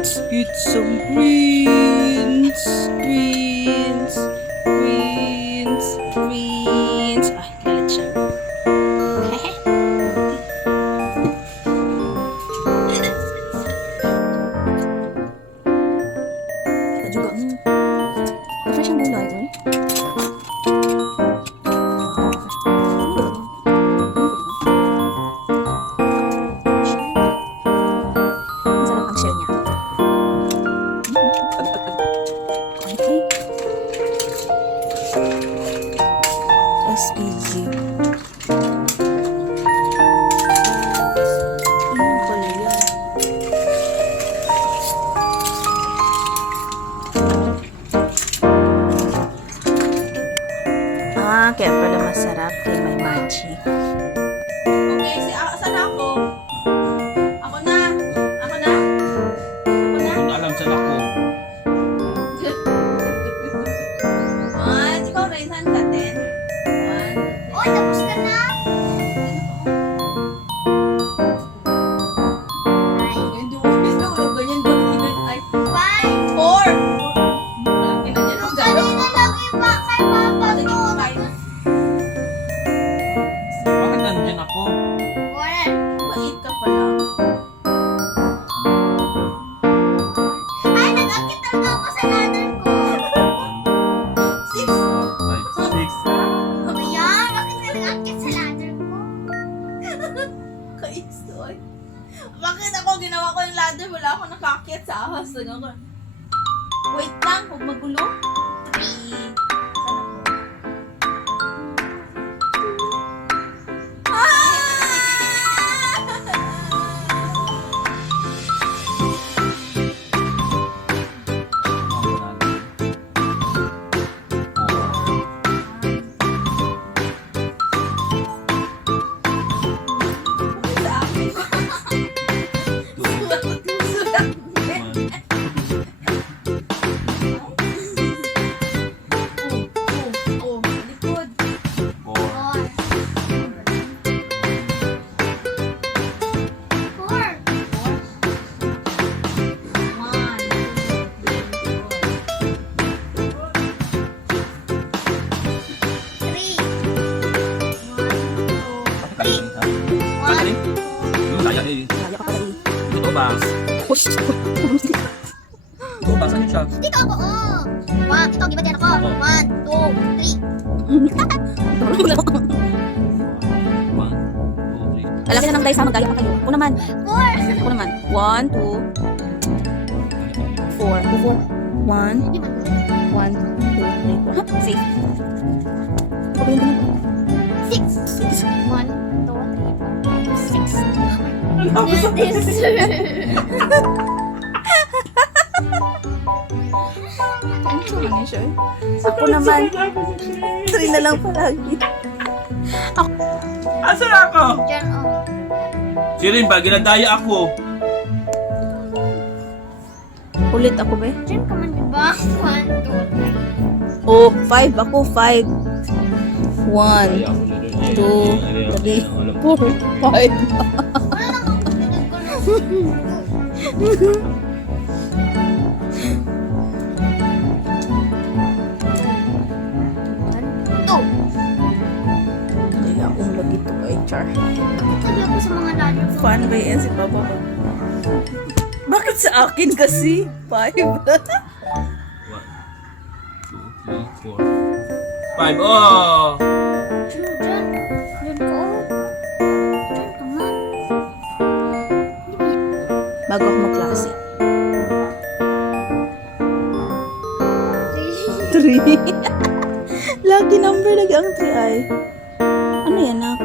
Let's eat some greens. Greens. Greens. Greens. Ah, galit siya. Ito juga. Fresh ang gulay. Masarap ang shell niya. Okay. SPG. Ano pala yan? Ah, kaya pala masarap kay may magic. Okay, saan ako? Ako na. Ako na. Ako na. Kung alam saan ako. One. Ikaw, Raisan, ka 10. One. Oy, tapos ka na? Ganyan dulo. Ganyan dulo. Ay, Five. 4. Malaki na dyan. Nung kanina lang iba kay Papa Sige, to. 5. Bakit nandyan ako? Wala. Mait ka pa lang. Ay, nag-akit talaga ako sa ladder ko. 6. 4, 5, 6. Kaya, bakit ka nag-akit sa ladder ko? Kaisoy. Bakit ako ginawa ko yung ladder? Wala ako nakakit sa ahas. Lang ako. Wait lang, huwag magulo. 3. Four. Three. One. Yung kaya eh. Kaya ka pala eh. Totoo ba? Push. Totoo ba? Saan yun siya? Dito ako, oh. One. Ito, giba dyan ako. 1, 2, 3. 1, 2, 3. Alam na ng guys ha, magaya pa kayo. Ako naman. 4. Ako naman. 1, 2, 4. 1, 1, 2, 3, 4. Ha? Safe. Ako ba yung ganun? 6. 1, 2, 3, 4, 5, 6. Ano man siya? Ako naman. 3 na lang palagi. Asan ako? Diyan, oh. Si Rimba, ginadaya ako. Ulit ako ba? Diyan ka man, diba? 1, 2, 3. Oh, 5. Ako 5. 1, Daya ako na doon. 2, 3, 4, 5. Wala lang ako pinagkulo. Kaya akong lagi ito ay char. Sabi ako sa mga ladder ko. Fun ba yan si Papa? Bakit sa akin kasi? 5. 1, 2, 3, 4. 5. Oh! Diyan. Diyan ko. Diyan ka man. Bago ako magklase. 3. Lucky number lagi ang 3 ay. Ano yan, nak?